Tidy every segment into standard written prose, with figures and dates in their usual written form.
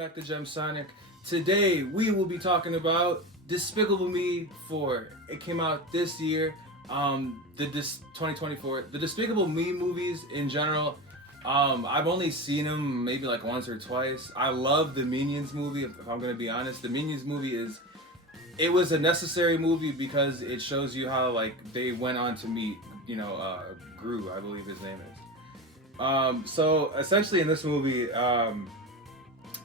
back to Gem Sonic. Today we will be talking about Despicable Me 4. It came out this year, 2024. The Despicable Me movies in general, I've only seen them maybe like once or twice. I love the Minions movie, if I'm gonna be honest. The Minions movie it was a necessary movie because it shows you how like they went on to meet, Gru, I believe his name is. So essentially in this movie,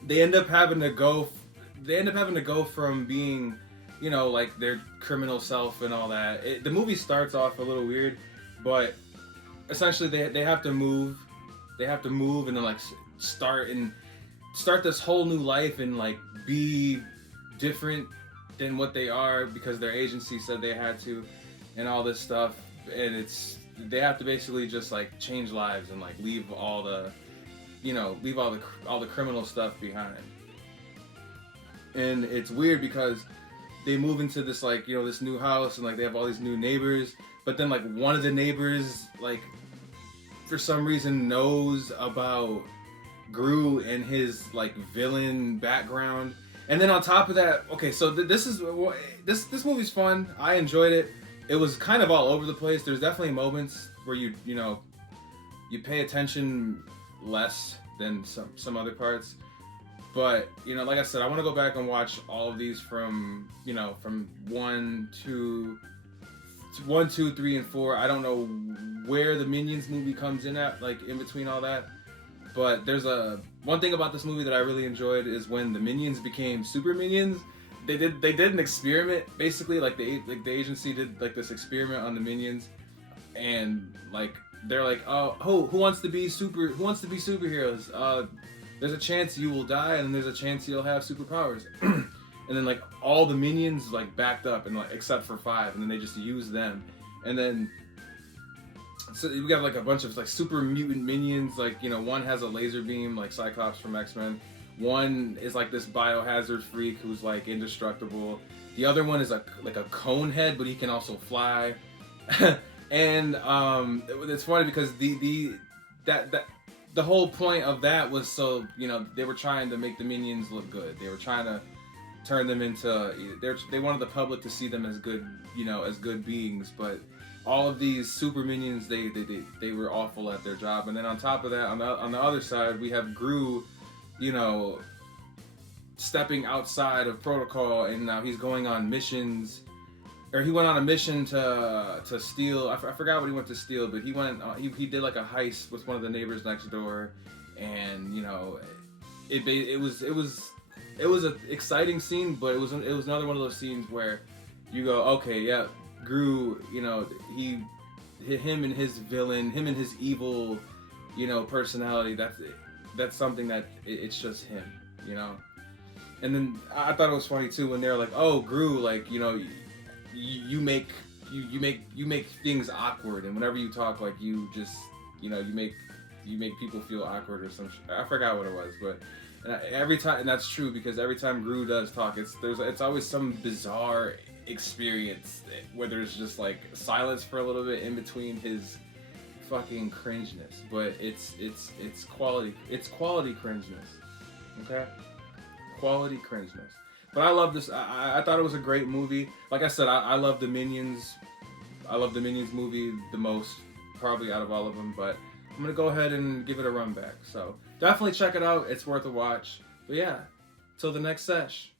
they end up having to go from being, like their criminal self and all that. The movie starts off a little weird, but essentially they have to move. They have to move and then like start this whole new life and like be different than what they are because their agency said they had to, and all this stuff. And they have to basically just like change lives and like leave all the criminal stuff behind. And it's weird because they move into this like, this new house and like they have all these new neighbors, but then like one of the neighbors like for some reason knows about Gru and his like villain background. And then on top of that, okay, so this movie's fun. I enjoyed it. It was kind of all over the place. There's definitely moments where you pay attention less than some other parts. But, like I said, I want to go back and watch all of these from 1, 2, 3, and 4. I don't know where the Minions movie comes in at, like in between all that. But there's one thing about this movie that I really enjoyed is when the Minions became Super Minions. They did an experiment, basically, like the agency did like this experiment on the Minions, and like they're like, who wants to be superheroes? There's a chance you will die, and there's a chance you'll have superpowers. And then like all the Minions like backed up, and like except for 5, and then they just used them, and then so we got like a bunch of like super mutant minions. Like one has a laser beam, like Cyclops from X-Men. One is like this biohazard freak who's like indestructible. The other one is like a cone head, but he can also fly. And it's funny because the whole point of that was so they were trying to make the Minions look good. They were trying to turn them into they wanted the public to see them as good as good beings. But all of these super minions, they were awful at their job. And then on top of that, on the other side, we have Gru, stepping outside of protocol, and now he's going on missions. Or he went on a mission to steal. I forgot what he went to steal, but he did like a heist with one of the neighbors next door, and it was an exciting scene, but it was another one of those scenes where you go, okay, yeah, Gru, him and his villain, him and his evil, personality. That's something that it's just him, And then I thought it was funny too when they're like, oh, Gru, like you make things awkward, and whenever you talk, like you just you make people feel awkward or some. I forgot what it was, but every time, and that's true because every time Gru does talk, it's always some bizarre experience where there's just like silence for a little bit in between his fucking cringeness, but it's quality cringeness, okay? Quality cringeness. But I love this. I thought it was a great movie. Like I said, I love the Minions. I love the Minions movie the most, probably out of all of them. But I'm gonna go ahead and give it a run back. So definitely check it out. It's worth a watch. But yeah, till the next sesh.